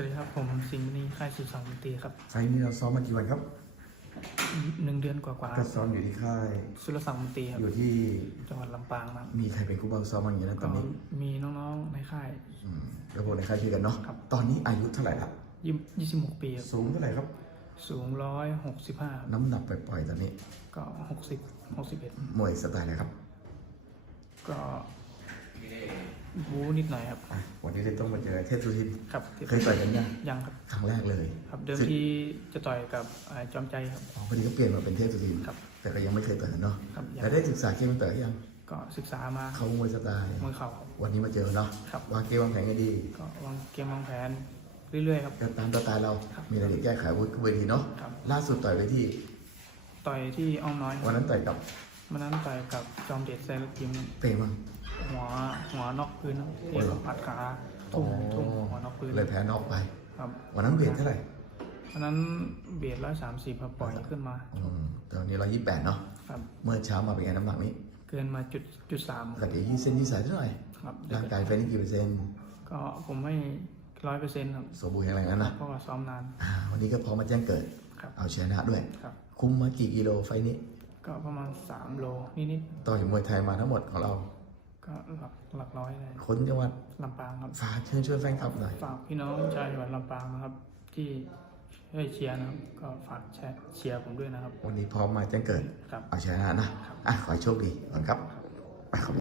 วัสดีครับ ผมสิงห์มณีค่ายสุสานดนตรีครับไฟล์นี้เราซ้อมมากี่วันครับหนึ่งเดือนกว่าๆคก็รับซ้อมอยู่ที่ค่าย สุรศักดิ์ดนตรีครับอยู่ที่จังหวัดลำปางนะครับมีใครเป็นครูบาซ้อมบ้างอย่างนี้นะตก็อนนี้มีน้องๆในค่าย อืมแล้วพวกในค่ายช่วยกันเนาะครับ ตอนนี้อายุเท่าไหร่ละยี่ยี่สิบหกปีครับสูงเท่าไหร่ครับ สูงร้อยหกสิบห้าน้ำหนักปล่อยๆตอนนี้ ก็หกสิบหกสิบเอ็ดมวยสไตล์อะไรครับ ก็ บูนิดหน่อยครับ อะวันนี้เลยต้องมาเจอเทพสุทิน ครับเคยต่อยกันยังยังครับ ครั้งแรกเลยครับเดิมทีจะต่อยกับอ่าจอมใจครับ อ๋อพอดีก็เปลี่ยนมาเป็นเทพสุทิน ครับแต่ก็ยังไม่เคยต่อยกันเนาะครับยังแล้วได้ศึกษาเกมต่อยยังก็ศึกษามาเขามวยสไตล์มวยเข่าครับ วันนี้มาเจอเนาะครับ วางเกมวางแผนกันดีก็วางเกมวางแผนเรื่อยๆครับ ก็ตามสไตล์เราครับมีอะไรเดี๋ยวแก้ไขวุฒิเวทีเนาะครับ ล่าสุดต่อยไปที่ต่อยที่อ้อมน้อยควัรับนนั้นต่อยกับวันนั้นต่อยกับจอมเด็ดไซรัสทีมเปย์มั้ง หัวหัวนอกพื้นครับโอ้ที่เหรอผัดขาทุ่มทุ่มหัวนอกพื้นเลยแพ้นอกไป ครับ วันนั้นเวทเท่าไหร่วันนั้นเบียดร้อยสามสิบครับปล่อยขึ้นมาอืมตอนนี้เรายี่แปดเนาะครับเมื่อเช้ามาเป็นไงน้ำหนักนี้ เกินมาจุดจุดสามกระเดี๋ยวยี่เส้นยี่สายเท่าไหร่ครับร่างกายไฟนี่กี่เปอร์เซ็นต์ก็ผมให้ร้อยเปอร์เซ็นต์ครับสมบูรณ์แข็งแรงแล้วนะเพราะว่าซ้อมนานอ่าวันนี้ก็พร้อมมาแจ้งเกิดครับเอาชนะด้วยครับคุมมากี่กิโลไฟนี้ ก็ประมาณสามโลนิดต่อยมวยไทยมาทั้งหมดของเราๆ ก็หลักหลักร้อยเลยคนจังหวัดลำปางครับฝากเชิญชวนแฟนคลับหน่อยฝากพี่น้องชาวจังหวัดลำปางนะครับ ที่ให้เชียร์นะครับ ก็ฝากแชร์เชียร์ผมด้วยนะครับ วันนี้พร้อมมาแจ้งเกิด ครับเอาชนะนะอะขอให้โชคดีก่อนครับไปขอบคุณ